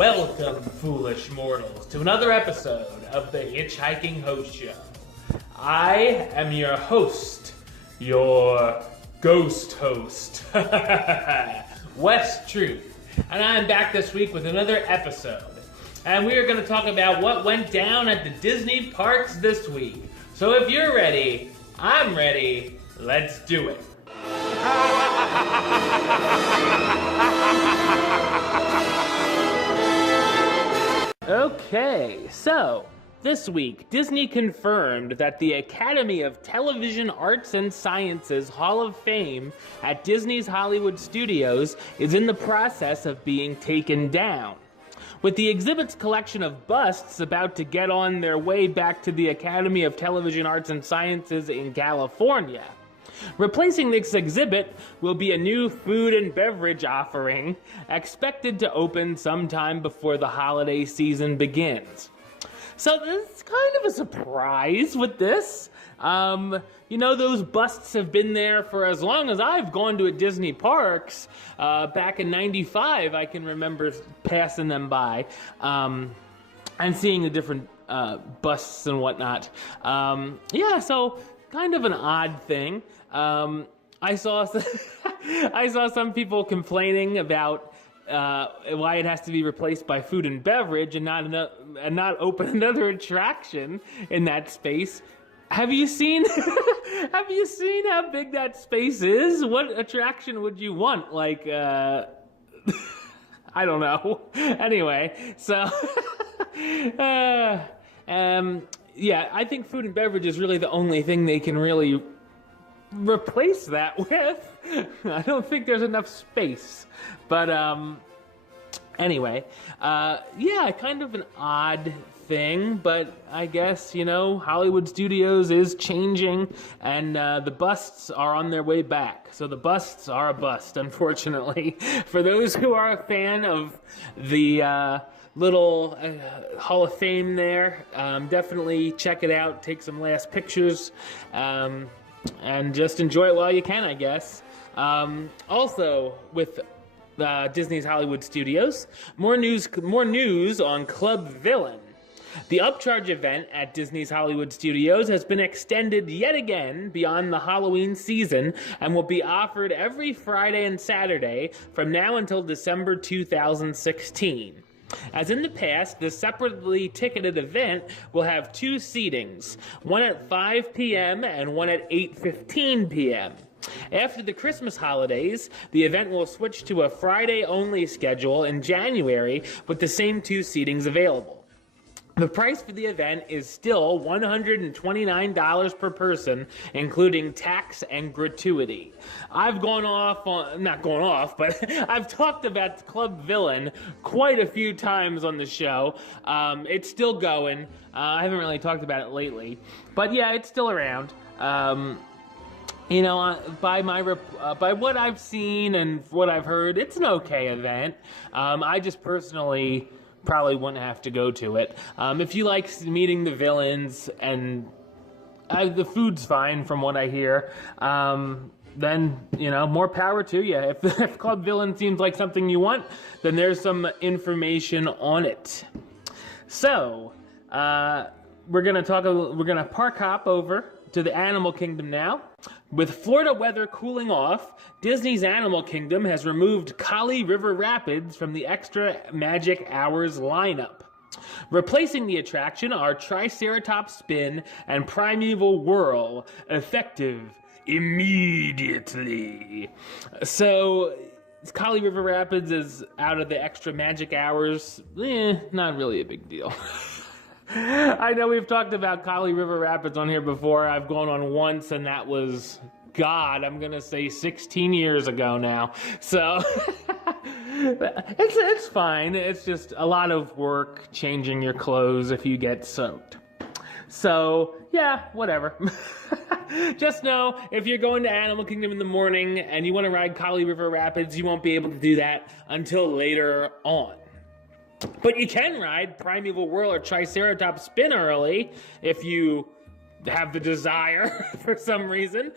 Welcome, foolish mortals, to another episode of the Hitchhiking Host Show. I am your host, your ghost host, West Truth, and I'm back this week with another episode. And we are going to talk about what went down at the Disney parks this week. So if you're ready, I'm ready, let's do it. Okay, so this week, Disney confirmed that the Academy of Television Arts and Sciences Hall of Fame at Disney's Hollywood Studios is in the process of being taken down. With the exhibit's collection of busts about to get on their way back to the Academy of Television Arts and Sciences in California. Replacing this exhibit will be a new food and beverage offering expected to open sometime before the holiday season begins. So it's kind of a surprise with this. You know, those busts have been there for as long as I've gone to Disney parks. Back in '95, I can remember passing them by and seeing the different busts and whatnot. Yeah, so kind of an odd thing. I saw some people complaining about why it has to be replaced by food and beverage and not open another attraction in that space. Have you seen how big that space is? What attraction would you want? Like I don't know. Anyway, so yeah, I think food and beverage is really the only thing they can really replace that with. I don't think there's enough space. But anyway, yeah, kind of an odd thing, but I guess, you know, Hollywood Studios is changing, and the busts are on their way back. So the busts are a bust, unfortunately. For those who are a fan of the little Hall of Fame there, definitely check it out, take some last pictures, and just enjoy it while you can, I guess. Also, with Disney's Hollywood Studios, more news on Club Villain. The Upcharge event at Disney's Hollywood Studios has been extended yet again beyond the Halloween season and will be offered every Friday and Saturday from now until December 2016. As in the past, the separately ticketed event will have two seatings, one at 5 p.m. and one at 8:15 p.m. After the Christmas holidays, the event will switch to a Friday-only schedule in January with the same two seatings available. The price for the event is still $129 per person, including tax and gratuity. I've gone off on, not gone off, but I've talked about Club Villain quite a few times on the show. It's still going. I haven't really talked about it lately, but yeah, it's still around. You know, by what I've seen and what I've heard, it's an okay event. I just personally probably wouldn't have to go to it. If you like meeting the villains and the food's fine from what I hear, then, you know, more power to you. If Club Villain seems like something you want, then there's some information on it. So, we're gonna park hop over to the Animal Kingdom now. With Florida weather cooling off, Disney's Animal Kingdom has removed Kali River Rapids from the Extra Magic Hours lineup. Replacing the attraction are Triceratops Spin and Primeval Whirl, effective immediately. So, Kali River Rapids is out of the Extra Magic Hours. Not really a big deal. I know we've talked about Kali River Rapids on here before. I've gone on once, and that was, God, I'm going to say 16 years ago now. So, it's fine. It's just a lot of work changing your clothes if you get soaked. So, yeah, whatever. Just know, if you're going to Animal Kingdom in the morning and you want to ride Kali River Rapids, you won't be able to do that until later on. But you can ride Primeval Whirl or Triceratops Spin early if you have the desire for some reason.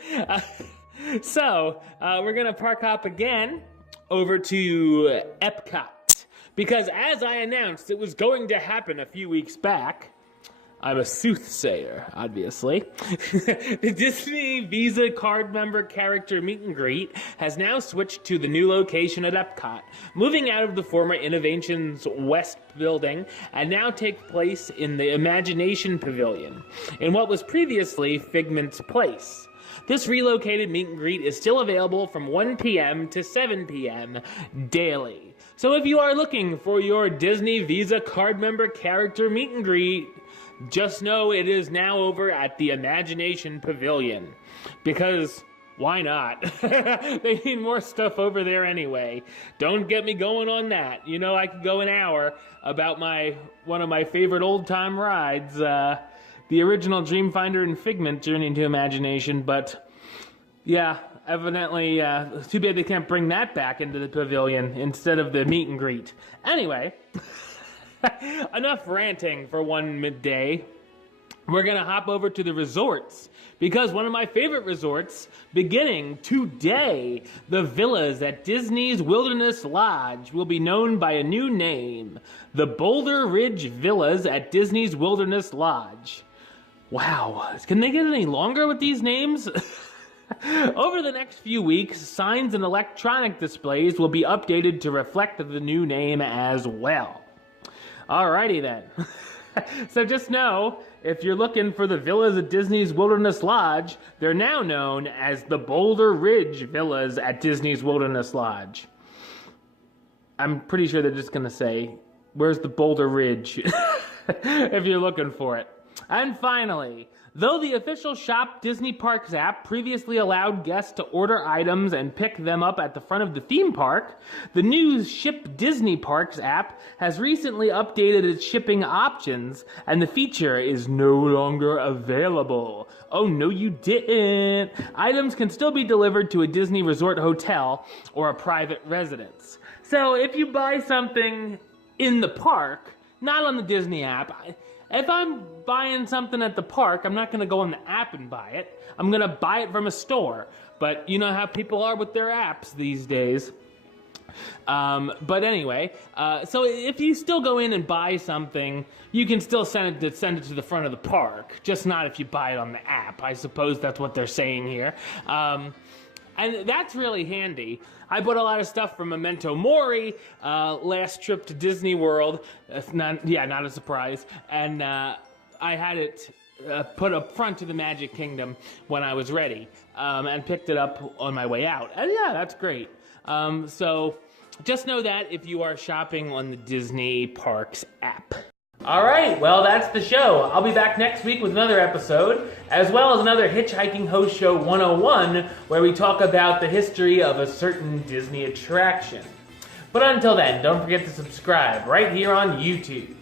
So, we're going to park hop again over to Epcot Because as I announced it was going to happen a few weeks back, I'm a soothsayer, obviously. The Disney Visa card member character meet and greet has now switched to the new location at Epcot, moving out of the former Innovations West building and now take place in the Imagination Pavilion, in what was previously Figment's Place. This relocated meet and greet is still available from 1 p.m. to 7 p.m. daily. So if you are looking for your Disney Visa card member character meet and greet, just know it is now over at the Imagination Pavilion. Because why not? They need more stuff over there anyway. Don't get me going on that. You know, I could go an hour about one of my favorite old-time rides, the original Dreamfinder and Figment Journey into Imagination, but yeah, evidently, too bad they can't bring that back into the pavilion instead of the meet and greet. Anyway, enough ranting for one midday. We're gonna hop over to the resorts, because one of my favorite resorts, beginning today, the villas at Disney's Wilderness Lodge will be known by a new name, the Boulder Ridge Villas at Disney's Wilderness Lodge. Wow, can they get any longer with these names? Over the next few weeks, signs and electronic displays will be updated to reflect the new name as well. Alrighty then. So just know, if you're looking for the villas at Disney's Wilderness Lodge, they're now known as the Boulder Ridge Villas at Disney's Wilderness Lodge. I'm pretty sure they're just going to say, where's the Boulder Ridge? If you're looking for it. And finally, though the official Shop Disney Parks app previously allowed guests to order items and pick them up at the front of the theme park, the new Ship Disney Parks app has recently updated its shipping options, and the feature is no longer available. Oh, no, you didn't. Items can still be delivered to a Disney Resort hotel or a private residence. So if you buy something in the park, not on the Disney app, if I'm buying something at the park, I'm not going to go on the app and buy it. I'm going to buy it from a store. But you know how people are with their apps these days. But anyway, so if you still go in and buy something, you can still send it to the front of the park. Just not if you buy it on the app. I suppose that's what they're saying here. And that's really handy. I bought a lot of stuff from Memento Mori last trip to Disney World. Not a surprise. And I had it put up front to the Magic Kingdom when I was ready, and picked it up on my way out. And yeah, that's great. So just know that if you are shopping on the Disney Parks app. Alright, well that's the show. I'll be back next week with another episode, as well as another Hitchhiking Host Show 101, where we talk about the history of a certain Disney attraction. But until then, don't forget to subscribe right here on YouTube,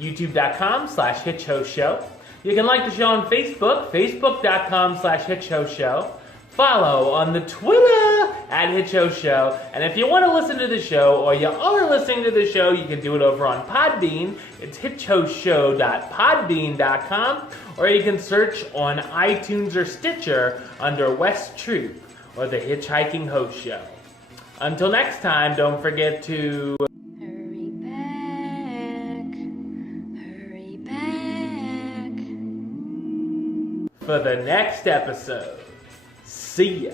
youtube.com/HitchHostShow. You can like the show on Facebook, facebook.com/HitchHostShow. Follow on the Twitter @HitchHostShow. And if you want to listen to the show, or you are listening to the show, you can do it over on Podbean. It's hitchhostshow.podbean.com. Or you can search on iTunes or Stitcher under West Troop or the Hitchhiking Host Show. Until next time, don't forget to... Hurry back, for the next episode. See ya.